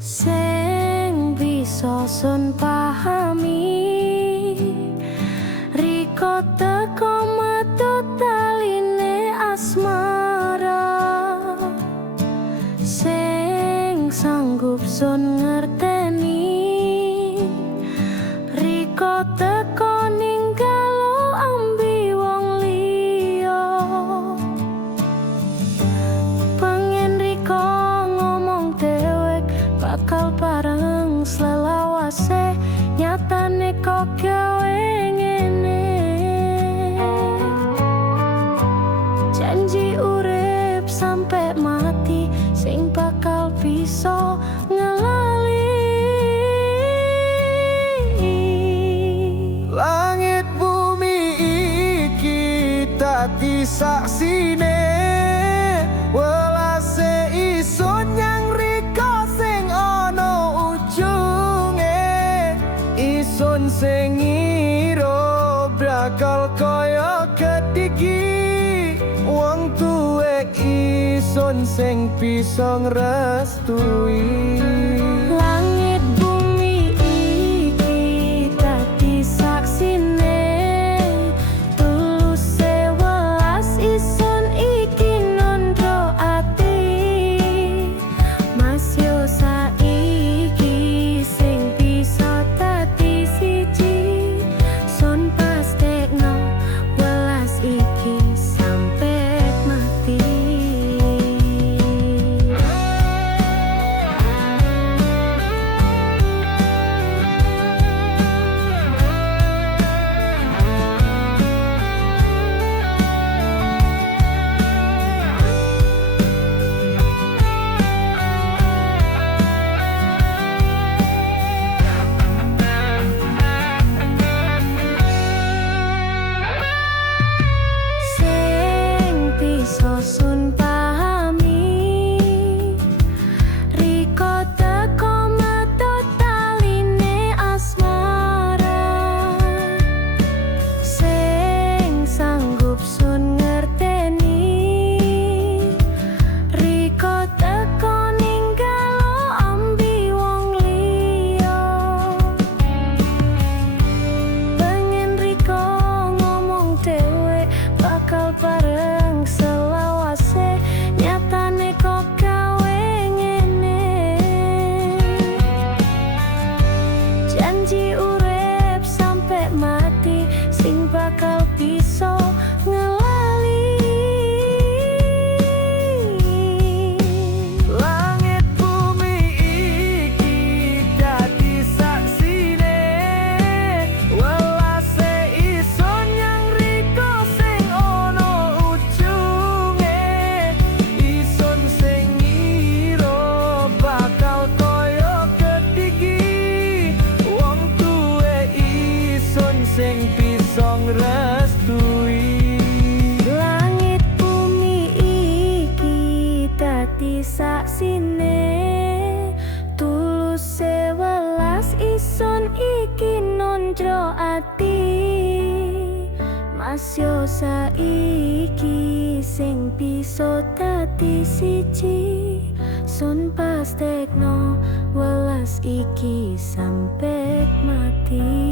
Sing bisa sun pahami riko teko metu taline asmara, sing sanggup sun ngerteni riko teko ninggalo ambi wong liya. Pengen riko ngomong dewek bakal bareng selawase, nyatane kok gawe ngene. Janji urip sampai mati sing bakal bisa ngelali. Langit bumi iki dadi saksine, welase isun yang riko sing ana ujunge. Isun sing ngira bakal kaya kediki, wong tuwek isun sing bisa ngrestui. Langit bumi iki dadi saksine, tuluse welas isun iki nondro ati. Mas yo saiki sing bisa dadi siji, sun pastekno welas iki sampe mati. Sing bisa sun pahami riko teko metu taline asmara, sing sanggup sun ngerteni riko teko ninggalo ambi wong liya. Pengen riko ngomong dewek bakal bareng selawase, nyatane kok gawe ngene. Janji urip sampai mati sing bakal bisa ngelali. Langit bumi iki dadi saksine, welase isun yang riko sing ana ujunge. Isun sing ngira bakal kaya kediki, wong tuwek isun sing bisa ngrestui. Langit bumi iki dadi saksine, tuluse welas isun iki nondro ati. Mas yo saiki sing bisa dadi siji, sun pastekno welas iki sampe mati.